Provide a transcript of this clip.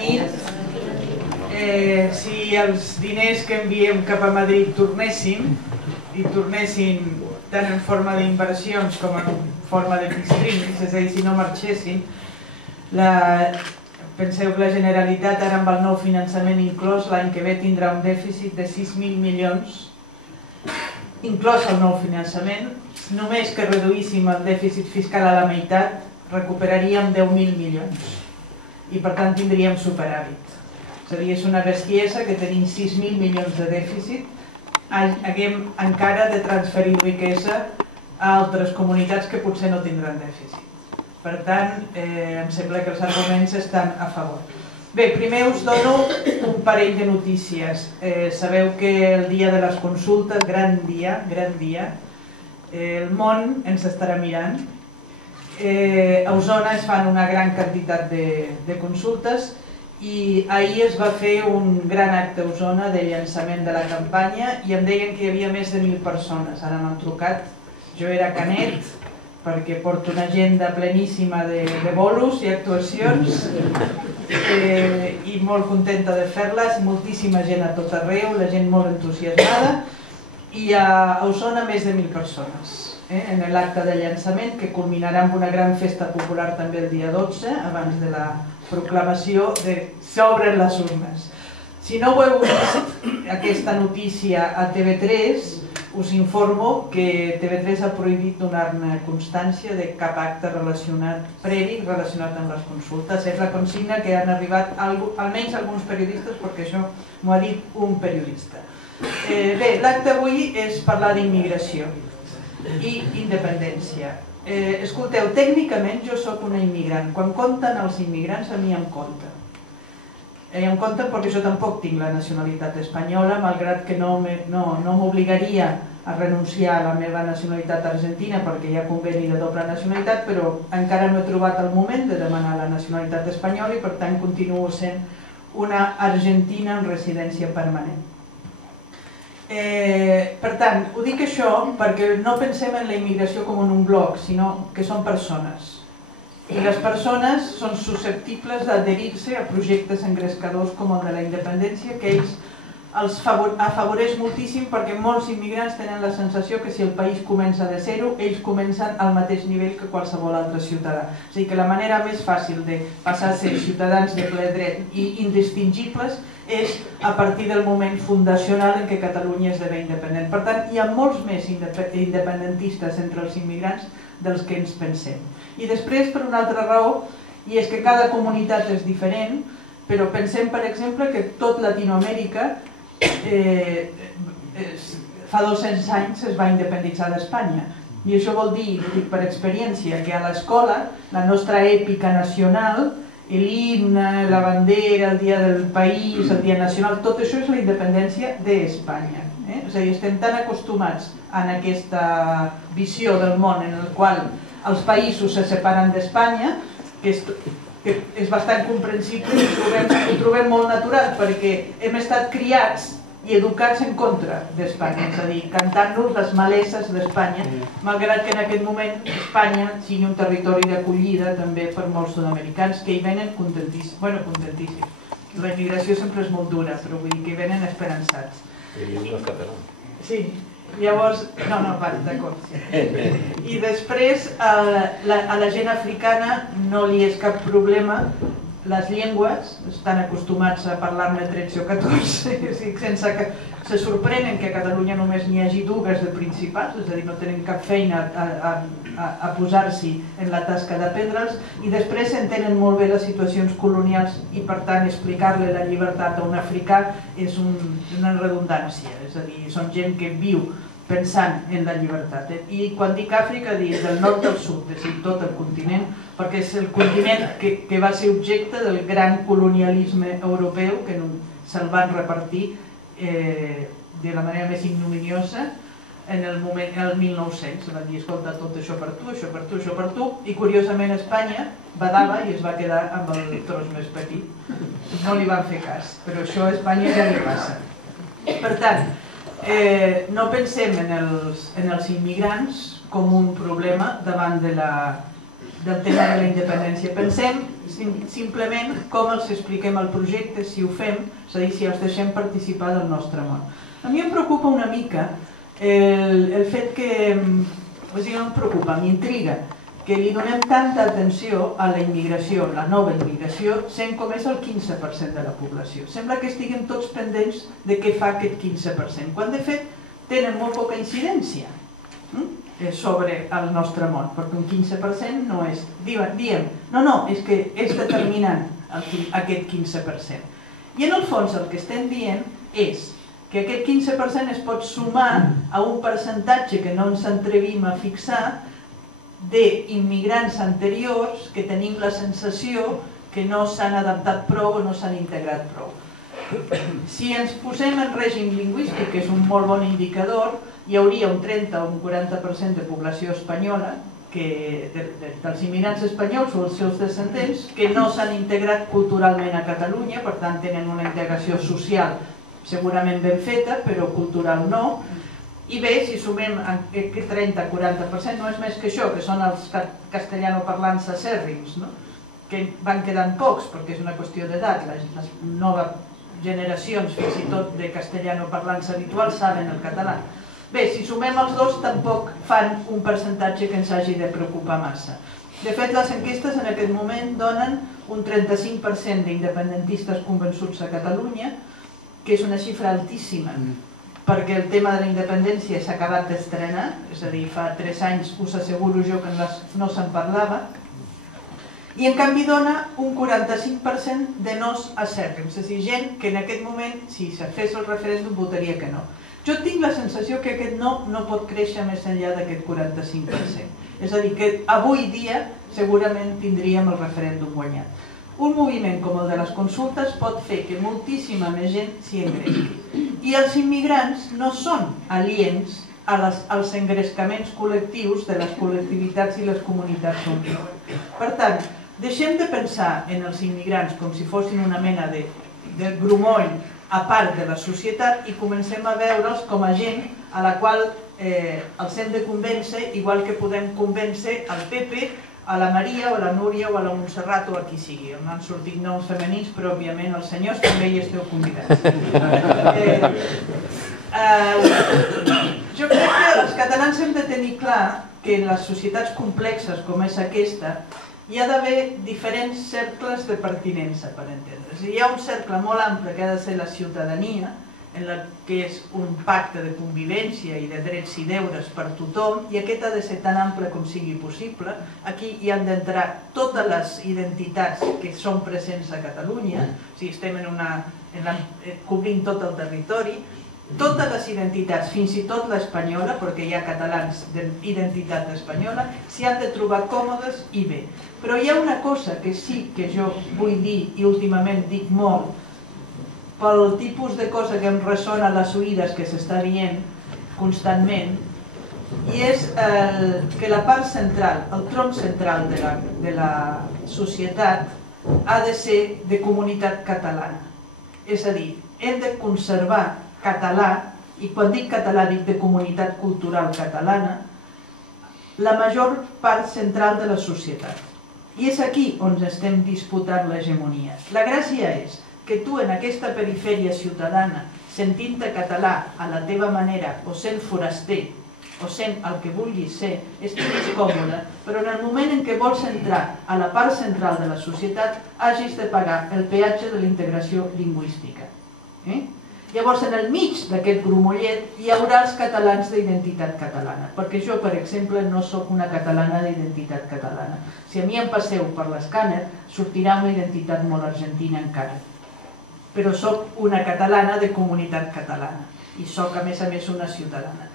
nit. Si els diners que enviem cap a Madrid tornessin, i tornessin tant en forma d'inversions com en forma de pistrins, és a dir, si no marxessin, penseu que la Generalitat ara amb el nou finançament inclòs l'any que ve tindrà un dèficit de 6.000 milions, inclòs el nou finançament. Només que reduíssim el dèficit fiscal a la meitat recuperaríem 10.000 milions i per tant tindríem superàvit. És a dir, és una bestiesa que tenim 6.000 milions de dèficit, haguem encara de transferir riquesa a altres comunitats que potser no tindran dèficit. Per tant, em sembla que els arguments estan a favor. Bé, primer us dono un parell de notícies. Sabeu que el dia de les consultes, gran dia, el món ens estarà mirant. A Osona es fan una gran quantitat de consultes i ahir es va fer un gran acte a Osona de llançament de la campanya i em deien que hi havia més de 1.000 persones. Ara m'han trucat, jo era Canet, perquè porto una agenda pleníssima de bolos i actuacions i molt contenta de fer-les, moltíssima gent a tot arreu, la gent molt entusiasmada i a Osona més de 1.000 persones en l'acte de llançament que culminarà amb una gran festa popular també el dia 12 abans de la proclamació de s'obren les urnes. Si no ho heu vist aquesta notícia a TV3, us informo que TV3 ha prohibit donar-ne constància de cap acte previ relacionat amb les consultes. És la consigna que han arribat almenys alguns periodistes, perquè això m'ho ha dit un periodista. Bé, l'acte avui és parlar d'immigració i independència. Escolteu, tècnicament jo sóc una immigrant. Quan compten els immigrants a mi em compten. Em compten perquè jo tampoc tinc la nacionalitat espanyola, malgrat que no m'obligaria a renunciar a la meva nacionalitat argentina perquè hi ha conveni de doble nacionalitat, però encara no he trobat el moment de demanar la nacionalitat espanyola i per tant continuo sent una argentina en residència permanent. Per tant, ho dic això perquè no pensem en la immigració com en un bloc, sinó que són persones. I les persones són susceptibles d'adherir-se a projectes engrescadors com el de la independència, que ells els afavoreix moltíssim perquè molts immigrants tenen la sensació que si el país comença de zero, ells comencen al mateix nivell que qualsevol altre ciutadà. És a dir, que la manera més fàcil de passar a ser ciutadans de ple dret i indistingibles és a partir del moment fundacional en què Catalunya esdevé independent. Per tant, hi ha molts més independentistes entre els immigrants dels que ens pensem. I després, per una altra raó, i és que cada comunitat és diferent, però pensem, per exemple, que tot Latinoamèrica fa 200 anys es va independitzar d'Espanya. I això vol dir, ho dic per experiència, que a l'escola la nostra èpica nacional, l'himne, la bandera, el dia del país, el dia nacional, tot això és la independència d'Espanya. És a dir, estem tan acostumats en aquesta visió del món en el qual els països se separen d'Espanya que és bastant comprensible i ho trobem molt natural perquè hem estat criats i educats en contra d'Espanya, és a dir, cantant-nos les malesses d'Espanya, malgrat que en aquest moment Espanya sigui un territori d'acollida també per molts sud-americans que hi venen contentíssims. Bueno, contentíssims. La immigració sempre és molt dura, però vull dir que hi venen esperançats. I no és català. Sí, llavors... No, vale, d'acord. I després, a la gent africana no li és cap problema les llengües, estan acostumats a parlar-ne 13 o 14, sense que se sorprenen que a Catalunya només n'hi hagi dues de principals, és a dir, no tenen cap feina a posar-s'hi en la tasca d'aprendre'ls, i després entenen molt bé les situacions colonials i per tant explicar-li la llibertat a un africà és una redundància, és a dir, són gent que viu pensant en la llibertat. I quan dic Àfrica, dic del nord al sud, és a dir, tot el continent, perquè és el continent que va ser objecte del gran colonialisme europeu, que se'l van repartir de la manera més ignominiosa en el 1900. Van dir, escolta, tot això per tu, això per tu, això per tu, i curiosament Espanya badava i es va quedar amb el tros més petit. No li van fer cas, però això a Espanya ja li passa. Per tant, no pensem en els immigrants com un problema davant de del tema de la independència. Pensem simplement com els expliquem el projecte, si ho fem, és a dir, si els deixem participar del nostre món. A mi em preocupa una mica el fet que, o sigui, no em preocupa, m'intriga que li donem tanta atenció a la immigració, la nova immigració, sent com és el 15% de la població. Sembla que estiguem tots pendents de què fa aquest 15%, quan de fet tenen molt poca incidència sobre el nostre món, perquè un 15% no és... Diem, no, és que és determinant aquest 15%. I en el fons el que estem dient és que aquest 15% es pot sumar a un percentatge que no ens atrevim a fixar d'immigrants anteriors que tenim la sensació que no s'han adaptat prou o no s'han integrat prou. Si ens posem en règim lingüístic, que és un molt bon indicador, hi hauria un 30 o un 40% de població espanyola, dels immigrants espanyols o els seus descendents, que no s'han integrat culturalment a Catalunya, per tant tenen una integració social segurament ben feta, però cultural no. I bé, si sumem aquest 30-40%, no és més que això, que són els castellanoparlants acèrrims, que van quedant pocs, perquè és una qüestió d'edat. Les noves generacions, fins i tot de castellanoparlants habituals, saben el català. Bé, si sumem els dos, tampoc fan un percentatge que ens hagi de preocupar massa. De fet, les enquestes en aquest moment donen un 35% d'independentistes convençuts a Catalunya, que és una xifra altíssima, perquè el tema de la independència s'ha acabat d'estrenar, és a dir, fa 3 anys us asseguro jo que no se'n parlava, i en canvi dona un 45% de nos acèrrims, és a dir, gent que en aquest moment, si se fes el referèndum, votaria que no. Jo tinc la sensació que aquest no pot créixer més enllà d'aquest 45%. És a dir, que avui dia segurament tindríem el referèndum guanyat. Un moviment com el de les consultes pot fer que moltíssima més gent s'hi engresqui. I els immigrants no són aliens als engrescaments col·lectius de les col·lectivitats i les comunitats on viuen. Per tant, deixem de pensar en els immigrants com si fossin una mena de grumoll a part de la societat i comencem a veure'ls com a gent a la qual els hem de convèncer, igual que podem convèncer el Pepe, a la Maria o a la Núria o a la Montserrat o a qui sigui. No han sortit noms femenins, però òbviament els senyors també hi esteu convidats. Jo crec que els catalans hem de tenir clar que en les societats complexes com és aquesta hi ha d'haver diferents cercles de pertinença, per entendre's. Hi ha un cercle molt ample que ha de ser la ciutadania, en la que és un pacte de convivència i de drets i deures per tothom, i aquest ha de ser tan ample com sigui possible. Aquí hi han d'entrar totes les identitats que són presents a Catalunya, si estem cobrint tot el territori, totes les identitats, fins i tot l'espanyola, perquè hi ha catalans d'identitat espanyola, s'hi han de trobar còmodes i bé. Però hi ha una cosa que sí que jo vull dir, i últimament dic molt, pel tipus de cosa que em ressona a les oïdes que s'està dient constantment, i és que la part central, el tronc central de la societat ha de ser de comunitat catalana. És a dir, hem de conservar català, i quan dic català dic de comunitat cultural catalana, la major part central de la societat. I és aquí on estem disputant l'hegemonia. La gràcia és que tu en aquesta perifèria ciutadana, sentint-te català a la teva manera, o sent foraster, o sent el que vulguis ser, estiguis còmode, però en el moment en què vols entrar a la part central de la societat, hagis de pagar el peatge de la integració lingüística. Llavors, en el mig d'aquest grumollet hi haurà els catalans d'identitat catalana, perquè jo, per exemple, no sóc una catalana d'identitat catalana. Si a mi em passeu per l'escàner, sortirà una identitat molt argentina encara. Però sóc una catalana de comunitat catalana i sóc, a més, una ciutadana.